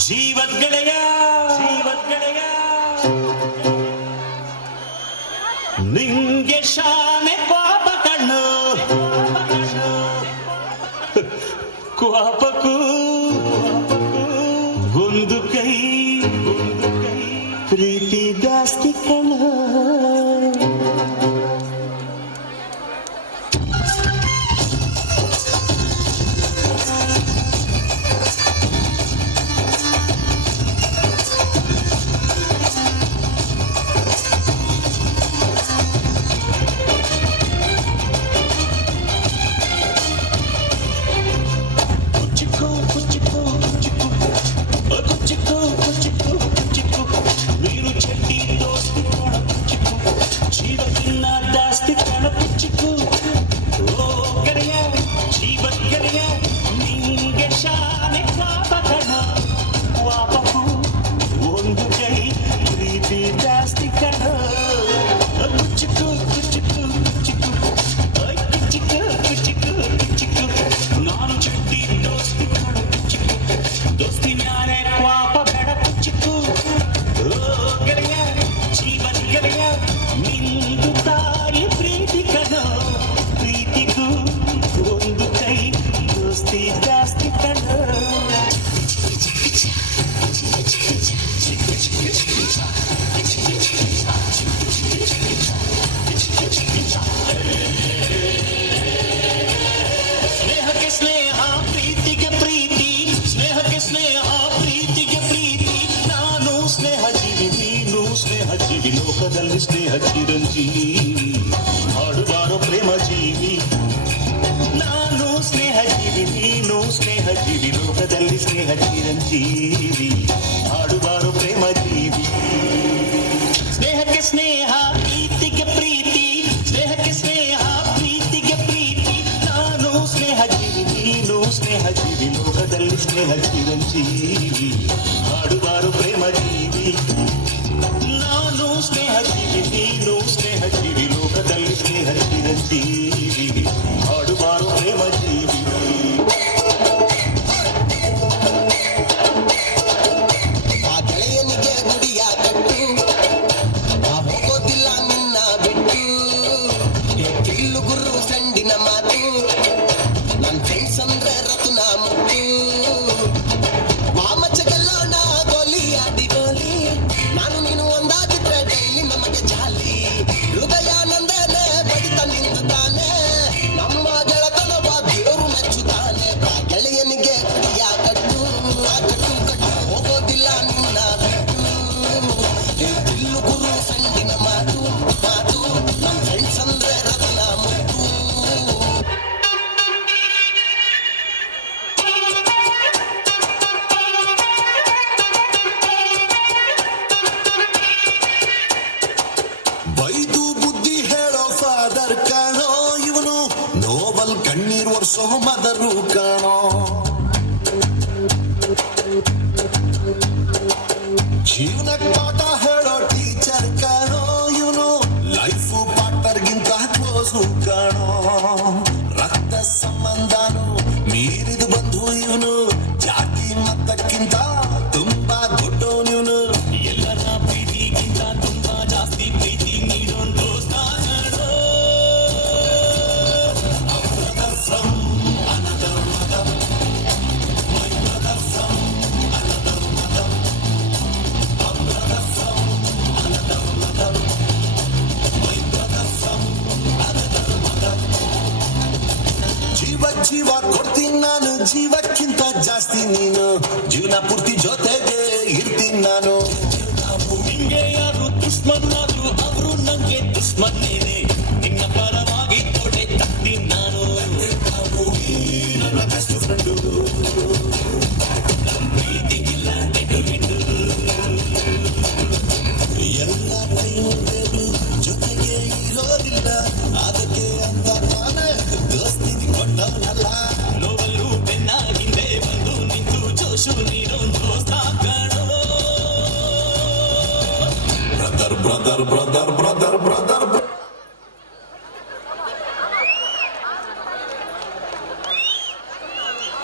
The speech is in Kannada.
ಜೀವದ್ ಗೆಳೆಯ ನಿಂಗೆ ಶಾನೆ ಪಾಪ ಕಣ್ಣು ಕ್ವಾಪಕ್ಕೂ ಒಂದು ಕೈ ಪ್ರೀತಿ ಜಾಸ್ತಿ ಕಣ್ಣು ಲೋಕದಲ್ಲಿ ಸ್ನೇಹ ಚಿರಂಜೀವಿ ಹಾಡುವಾರೋ ಪ್ರೇಮ ಜೀವಿ ನಾನು ಸ್ನೇಹ ಜೀವಿ ನೀನು ಸ್ನೇಹ ಜೀವಿ ಲೋಕದಲ್ಲಿ ಸ್ನೇಹ ಚಿರಂಜೀವಿ ಹಾಡುವಾರೋ ಪ್ರೇಮ ಜೀವಿ ಸ್ನೇಹಕ್ಕೆ ಸ್ನೇಹ ಪ್ರೀತಿಗೆ ಪ್ರೀತಿ ಸ್ನೇಹಕ್ಕೆ ಸ್ನೇಹ ಪ್ರೀತಿಗೆ ಪ್ರೀತಿ ನಾನು ಸ್ನೇಹ ಜೀವಿ ನೀನು ಸ್ನೇಹ ಜೀವಿ ಲೋಕದಲ್ಲಿ ಸ್ನೇಹ ಚಿರಂಜೀವಿ ಹಾಡುವಾರೋ ಪ್ರೇಮ ಜೀವಿ ನಾನು ಸ್ನೇಹ ಜೀವಿ ನೀನು ಸ್ನೇಹ ಜೀವಿ ಲೋಕದಲ್ಲಿ ಸ್ನೇಹ ಚಿರಂಜೀವಿ ಹಾಡುವಾರೋ ಪ್ರೇಮ ಜೀವಿ ಆ ಗೆಳೆಯನಿಗೆ ಗುಡಿಯ ಕಟ್ಟು ಆ ಹೋಗೋದಿಲ್ಲ ನಿನ್ನ ಬಿಟ್ಟು ತಿಳ್ಳು ಗುರು ಫ್ರೆಂಡಿನ ಮಾತು ನನ್ ಫ್ರೆಂಡ್ಸ್ ಅಂದ್ರೆ ರತುನ ಮುಟ್ಟು ಮಾಮಚ್ಚಗೆಲ್ಲೋಣ ಗೋಲಿ ಆಡಿ ಗೋಲಿ ನಾನು ನೀನು ಒಂದಾಗಿದ್ರೆ ಡೈಲಿ ನಮಗೆ ಜಾಲಿ ಹೃದಯಾನಂದನೆ ಬಡಿತ ನಿಂತಾನೆ ನಮ್ಮ ಗೆಳತನ ದೇವರು ಮೆಚ್ಚುತ್ತಾನೆ ಆ ಗೆಳೆಯನಿಗೆ ಗುಡಿಯ ಕಟ್ಟು ಆ ಕಟ್ಟು ಕಟ್ಟು ಹೋಗೋದಿಲ್ಲ ನಿನ್ನ ಬಿಟ್ಟು ತಿಳ್ಳು ಗುರು ಫ್ರೆಂಡಿನ ಮಾತು ಮಾತು ನಮ್ಮ ಫ್ರೆಂಡ್ಸ್ ಅಂದ್ರೆ ರತನ ಮುಟ್ಟು ಬೈದು ಬುದ್ಧಿ ಹೇಳೋ ಫಾದರ್ ಕಾಣೋ ಇವನು ನೋಬಲ್ ಕಣ್ಣೀರ್ ವರ್ಷೋ ಮದರು ಕಾಣೋ ಜೀವನಕ್ಕೆ ಪಾಠ ಹೇಳೋ ಟೀಚರ್ ಕಾಣೋ ಇವನು ಲೈಫು ಪಾರ್ಟ್ನರ್ಗಿಂತ ಕ್ಲೋಸು ಕಾಣೋ ರಕ್ತ ಸಂಬಂಧನು ಮೀರಿದು ಬಂಧು ಇವನು ಜಾತಿ ಮತಕ್ಕಿಂತ ತುಂಬಾ ದೊಡ್ಡವನು ಇವನು ಎಲ್ಲರ ಪ್ರೀತಿಗಿಂತ ತುಂಬಾ ಜಾಸ್ತಿ ಪ್ರೀತಿ ನೀಡೋನ್ ದೋಸ್ತ ಕಾಣೋ brother from another mother my brother from another mother my brother from another mother my brother from another mother ಜೀವ ಕೊಡ್ತೀನಿ ನಾನು ಜೀವಕ್ಕಿಂತ ಜಾಸ್ತಿ ನೀನು ಜೀವನ ಪೂರ್ತಿ ಜೊತೆಗೆ ಇರ್ತೀನಿ ನಾನು ನಿಂಗೆ ಯಾರು ದುಶ್ಮನ್